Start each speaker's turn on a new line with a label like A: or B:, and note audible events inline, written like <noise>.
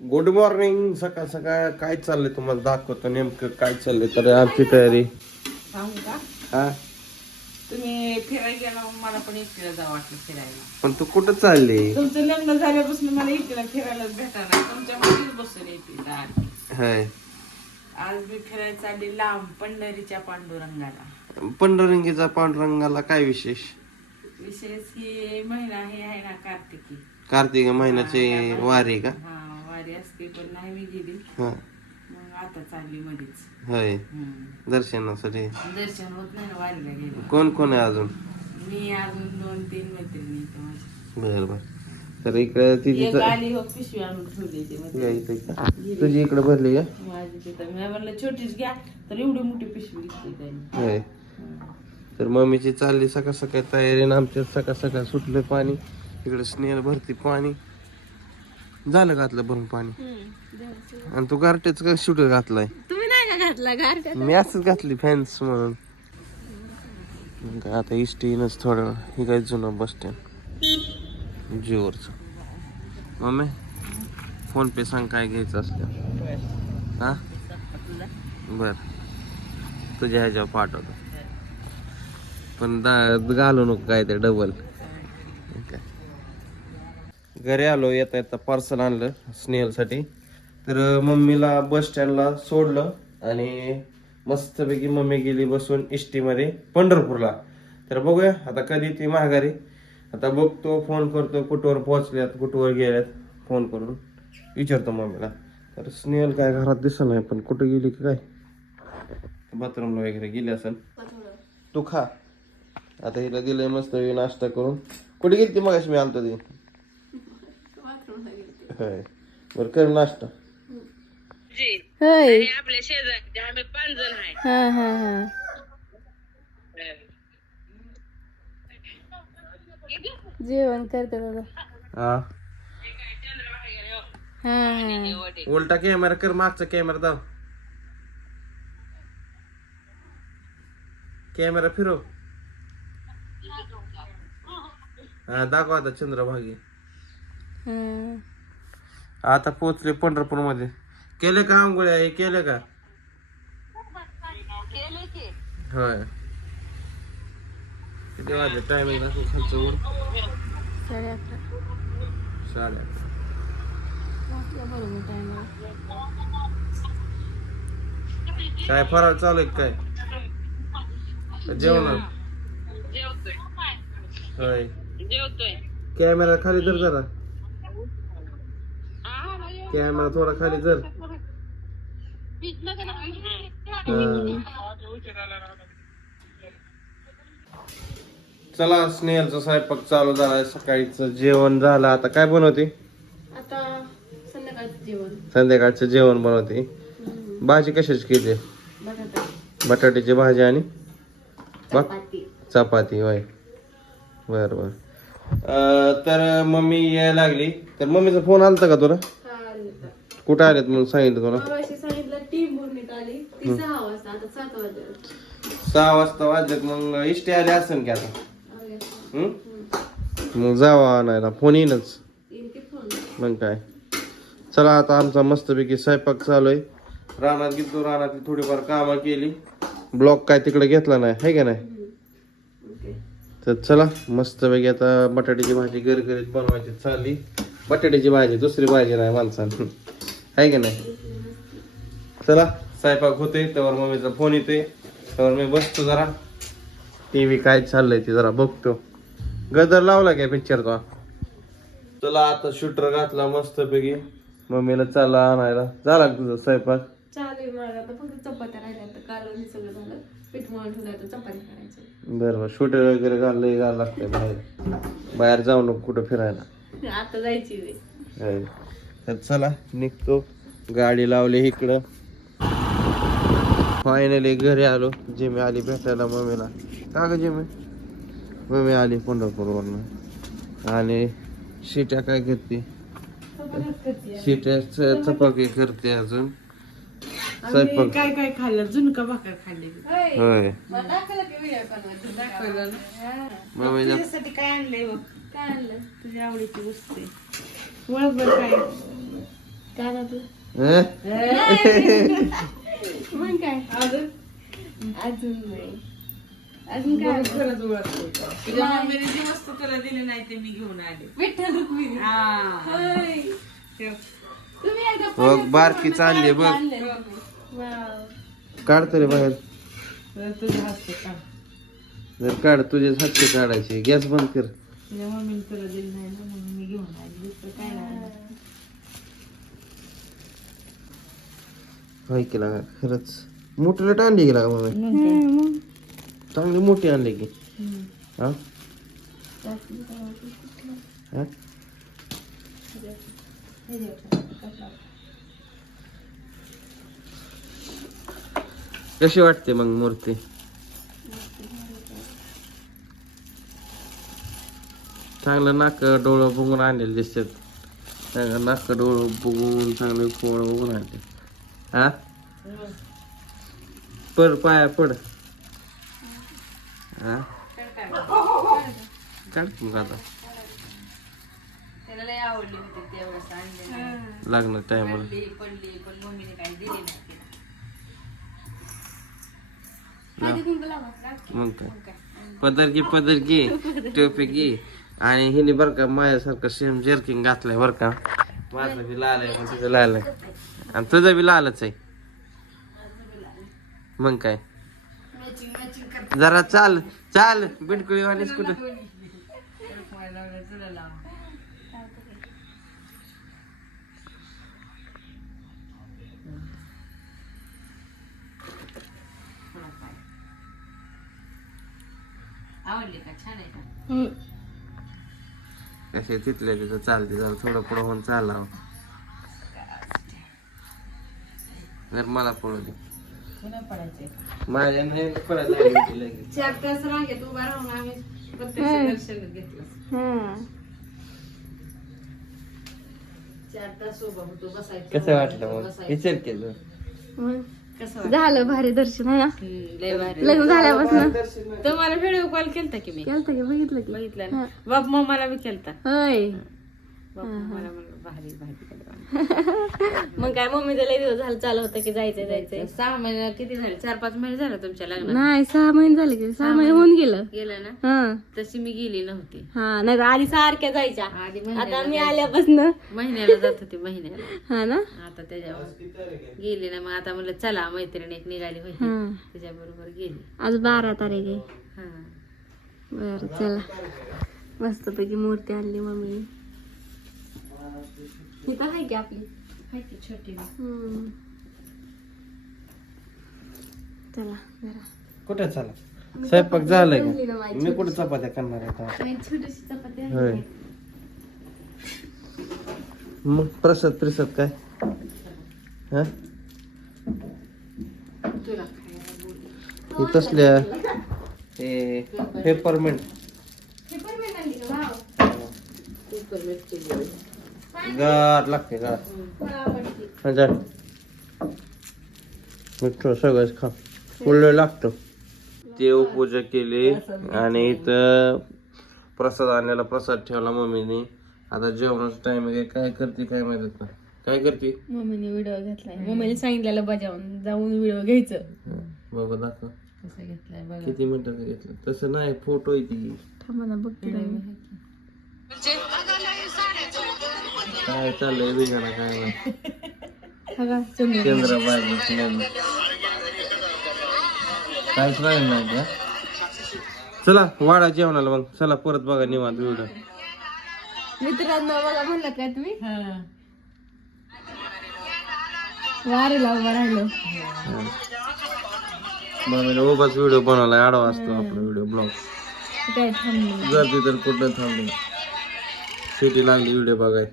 A: Good morning सकाळ सकाळ काय चाललंय तुम्हाला दाखवतो नेमकं काय चाललंय? तर आमची तयारी.
B: सांगू का?
A: हा?
B: तुम्ही फिरायला गेला मला पण एकटीला जावं वाटलं फिरायला.
A: पण तू कुठं चालली?
B: तुमचं लग्न झाल्यापासून मला एकटीला फिरायलाच भेटायला तुमच्या मध्येच बसून.
A: हाय.
B: आज मी फिरायला चालली लांब पंढरीच्या पांडुरंगाला.
A: पंढरंगीचा पांडुरंगाला काय विशेष?
B: विशेष ही महिना हे आहे ना कार्तिकी.
A: कार्तिक महिन्याची वारी का?
B: हा वारी असते पण नाही मी गेली.
A: हा.
B: मग आता चालली मध्येच.
A: होय.
B: हम्म.
A: दर्शनासाठी?
B: दर्शन होत नाही ना वारीला गेलं
A: कोण कोण आहे अजून?
B: मी अजून दोन तीन मैत्रिणी इथं माझ्या.
A: बर बर. तर इकडे तिची
B: एक आली हो पिशवी आणून ठेवली ती मध्ये.
A: या इथे का? तुझी इकडे भरली का?
B: माझी तिथं. मी म्हणलं छोटीच घ्या. तर एवढी मोठी पिशवी घेतली त्यांनी.
A: होय. तर मम्मीची चालली सकाळ सकाळ तयारी आणि आमच्या सकाळ सकाळ सुटलं पाणी. इकडे स्नेहल भरती पाणी. झालं घातलं भरून पाणी? आणि तू गारटेच का शूट घातलाय?
B: तुम्ही नाही का घातला गार
A: मी असंच घातली फॅन्स म्हणून. मग काय आता इष्टीनच थोडं हे काय जुनं बस स्टँड जिओवरचं मम्मी फोन पे सांग काय घ्यायचं असलं. हा? बर. तुझ्या ह्याच्यावर पाठवतो. पण दा घालू नको काय ते डबल काय घरी आलो येता येता पार्सल आणलं स्नेहलसाठी. तर मम्मीला बस स्टँडला सोडलं आणि मस्तपैकी मम्मी गेली बसून इष्टीमध्ये पंढरपूरला. तर बघूया आता कधी ती माघारी. आता बघतो फोन करतो कुठवर पोहोचल्यात कुठवर गेल्यात फोन करून विचारतो मम्मीला. तर स्नेहल काय घरात दिसत नाही पण कुठं गेली की काय? बाथरूमला वगैरे गेली असेल. तू खा. आता हिला दिलंय मस्त नाश्ता करून. कुठे गेली ती मगाशी मी आणतो ती? होय. बरं कर नाश्ता.
C: होय.
B: आपल्या शेजारी आम्ही पाच जण आहे.
C: हा हा हा. जेवण करते दादा.
A: हा.
C: हा. हा
A: उलटा कॅमेरा कर मागचा कॅमेरा दाव कॅमेरा फिरव. हा दाखव आता चंद्रभागी.
C: हा.
A: आता पोचले पंढरपूरमध्ये केले का आंघोळ्या हे केले का? होय. किती वाजले? टायमिंग दाखव खालचं वर
C: साडे अकरा.
A: साडे अकरा.
C: वाजला बरोबर टाइम
A: काय फराळ चालू आहे का काय? जेवण. होय. कॅमेरा खाली धर जरा. कॅमेरा थोडा खाली धर चला स्नेहलचा स्वयंपाक चालू झालाय. सकाळीच जेवण झालं. आता काय बनवते?
C: आता संध्याकाळचं जेवण.
A: संध्याकाळचं जेवण बनवते. भाजी कशाची केली?
C: बटाटा.
A: बटाट्याची भाजी आणि?
C: चपाती.
A: चपाती होय. बर बर. अं, तर मम्मी यायला लागली. तर मम्मीचा फोन आलता का तुला? कुठं आलेत म्हणून सांगितलं तुला?
C: मगाशी सांगितलं टीम भरणीत आली ती सहा वाजता आता सात वाजता
A: सहा वाजता वाजलेत मग इष्टे आले असेल की आता? हम्म? मग जावा आणायला. फोन येईनच मग काय? चला आता आमचा मस्तपैकी स्वयंपाक चालू आहे. रानात गेलो रानातली थोडीफार कामं केली. ब्लॉक काय तिकडे घेतला नाही आहे का नाही? तर चला मस्तपैकी आता बटाट्याची भाजी गरगरीत बनवायची चालली. बटाट्याची भाजी दुसरी भाजी नाही माणसानं. आहे का नाही? चला स्वयंपाक होते त्यावर मम्मीचा फोन येते त्यावर मी बसतो जरा. टी व्ही काय चाललंय ते जरा बघतो. गदर लावला काय पिक्चर तो? चला आता शूटर घातला मस्तपैकी. मम्मीला चालला आणायला. झाला का तुझा स्वयंपाक?
C: चालेल मला आता फक्त चपात्या राहिल्या तर कालवणी सगळं झालं. पीठ मळून ठेवलं आता चपाती करायचं
A: बरं बरं शूटर वगैरे घाललं घाल लागतंय बाहेर. बाहेर जाऊ नको कुठं फिरायला.
C: आता जायची
A: होय. तर चला. निघतो. गाडी लावली इकडं. फायनली घरी आलो. जिमी आली भेटायला मम्मीला. का ग जिमी? मम्मी आली पंढरपूरवरनं. आणि शिट्या काय करते? शिट्या च- चपाती करते अजून. स्वयंपाक.
B: काय काय खाल्लं? झुणका भाकर खाल्ली.
A: होय.
B: तुझ्यासाठी काय आणलंय बघ?
C: काय आणलं
B: तुझ्या आवडीची वस्तू आहे. ओळख बरं काय
C: काय ना तू
A: हं?
C: मग काय
B: अजून
C: अजून नाही अजून काय
B: खरंच ओळखते तुझ्या मम्मीने जी वस्तू तुला दिली नाही ते मी घेऊन आले.
C: विठ्ठल रुक्मिणी.
B: हा.
C: होय. तुम्ही एकदा
A: बघ बारकीच आणली बघ.
C: आणले वाव.
A: काढ तरी बाहेर.
B: तुझ्या हस्ते का
A: जर काढ तुझेच हत्ती काढायचे. गॅस बंद कर.
B: तुझ्या मम्मीने तुला दिली नाही ना म्हणून मी घेऊन आले. दुसरं काय नाही
A: केला का खरंच. मोठी लट आणली गेला का मग? चांगली मोठी आणली की. हा? हा? कशी वाटते मग मूर्ती? चांगलं नाक डोळं बघून आणलेलं दिसतात. चांगलं नाक डोळं बघून चांगलं फोड बघून आणले हा? पड पाया पड. हा? काढ मग आता. लागणार टायमाला
B: पडली पडली पण मम्मीने काही दिली नाही तिला.
C: हळदी कुंकू लावा.
A: मग काय? पदर की पदर की <laughs> टोपी की आणि हिने बर का माझ्यासारखं सेम जर्किंग घातलंय बर का. माझं बी लाल आहे पण तुझं लाल आहे. आणि तुझं बी लालच आहे. मग काय? जरा चाल चाल बिटकुळी वाणीच कुठं.
B: आवडली का? छान आहे का.
A: कसे तिथले तिथं चालते जरा थोडं पुढं होऊन चालला जर मला पळू दे. माझ्या नाही लागली लगेच.
B: चार तास रांगेत उभा राहून आम्ही प्रत्यक्ष दर्शन घेतलं.
C: हा.
B: चार तास उभा होतो बसायचं.
A: कसं वाटलं मग?
B: बसायचं.
A: विचार केलं.
C: मग?
B: कसं
C: झालं भारी दर्शन आहे ना?
B: हम्म, लय भारी.
C: लग्न झाल्यापासून.
B: तुम्हाला व्हिडिओ कॉल केलता की मी?
C: केलतं की बघितलं की.
B: बघितलं बाप मम्माला बी केलता.
C: होय.
B: म्हणलं भारी. <laughs>
C: मग काय मम्मीचं लय दिवस झालं चालू होतं की जायचंय जायचंय?
B: सहा महिने किती झाले? चार पाच महिने झाले तुमच्या लग्नात?
C: नाही सहा महिने झाले की सहा महिने होऊन गेलं.
B: गेलं ना?
C: हा.
B: तशी मी गेली नव्हती.
C: हा नाही तर आधी सारख्या जायच्या.
B: आधी
C: आता
B: महिन्याला
C: मी आल्यापासून.
B: महिन्याला जात होती महिन्याला.
C: हा ना?
B: आता त्याच्यावर गेली ना मग आता म्हणलं चला मैत्रीण एक निघाली होती.
C: हा.
B: त्याच्या बरोबर गेली.
C: आज बारा तारीख आहे.
B: हा.
C: बर चला. मस्तपैकी मूर्ती आणली मम्मी इथं आहे की आपली.
B: हाय की छोटी
C: हम्म. चला जरा.
A: कुठे चाला स्वयंपाक झालाय
C: बनली ना
A: का
C: माझी
A: मी कुठे चपात्या करणार आहे आता?
C: छोटीशी चपाती आहे.
A: मग प्रसाद प्रसाद काय? हा?
B: तुला
A: हे तसल्या हे पेपरमेंट
C: हे पण मी आणली का? वाव.
B: केली
A: गार लागते गार.
C: मला आवडते.
A: हा, जा. मिठ्ठू सगळंच खा. फुलं लागतं. देवपूजा केली आणि इथं प्रसाद आणलेला प्रसाद ठेवला मम्मीने. आता जेवणाचा टाइम आहे काय करते काय माहीत काय करते?
C: मम्मीने व्हिडिओ घेतलाय. मम्मीने सांगितलेलं बजावून जाऊन व्हिडिओ घ्यायचं.
A: बघा दाखव.
B: कसं घेतलाय बघा.
A: किती मिनिटाचं घेतलं? तसं नाही फोटो आहे ती.
C: थांबा ना.
A: काय चाललंय बिघाडा काय नाही.
C: हा
A: पाहिजे काहीच राहिलं नाही का? चला वाडा जेवणाला मग चला परत बघा निवांत व्हिडिओ
C: मित्रांनो बघा म्हणलं काय तुम्ही?
B: हा.
C: वारीला उभा राहिलो.
A: मम्मीने उगाच व्हिडिओ बनवलाय आडवा असतो आपला व्हिडिओ ब्लॉग.
C: काय थांबलो
A: गर्दी तर कुठं थांबली सिटी लागली व्हिडिओ बघाय